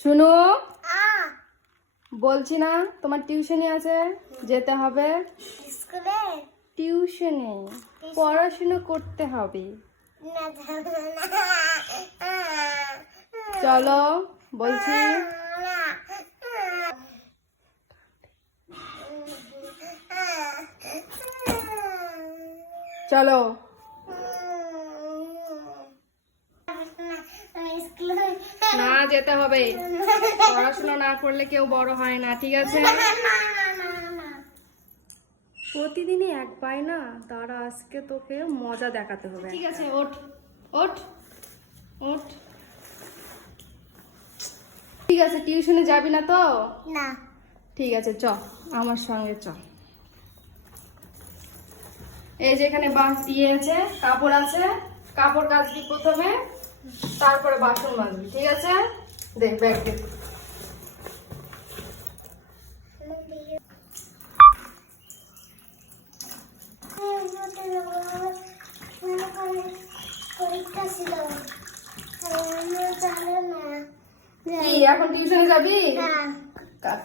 শুনো, বলছি না তোমার টিউশনি আছে, যেতে হবে। স্কুলে টিউশনে পড়াশোনা করতে হবে। না যাবো না। চলো বলছি। চলো। না, যেতে হবে। পড়াশোনা না করলে কেউ বড় হয় না, ঠিক আছে? প্রতিদিনই এক পাই না, তারা আজকে তোকে মজা দেখাতে হবে। ঠিক আছে, ওঠ ওঠ ওঠ। ঠিক আছে, টিউশনে যাবি না তো? না। ঠিক আছে, চ আমার সঙ্গে চ। এই যে এখানে বাঁশ দিয়ে আছে, কাপড় আছে, কাপড় কাচবি প্রথমে, তারপরে বাসন মাজবি, ঠিক আছে? দেখ ব্যাগ দে। পরীক্ষা ছিল, জানো না। কি এখন টিউশনে যাবি? হ্যাঁ।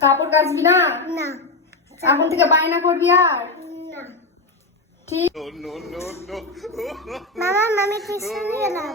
কাপড় কাচবি না? না। এখন থেকে বায়না করবি আর? না। ঠিক। মামা, আমি টিউশন গেলাম।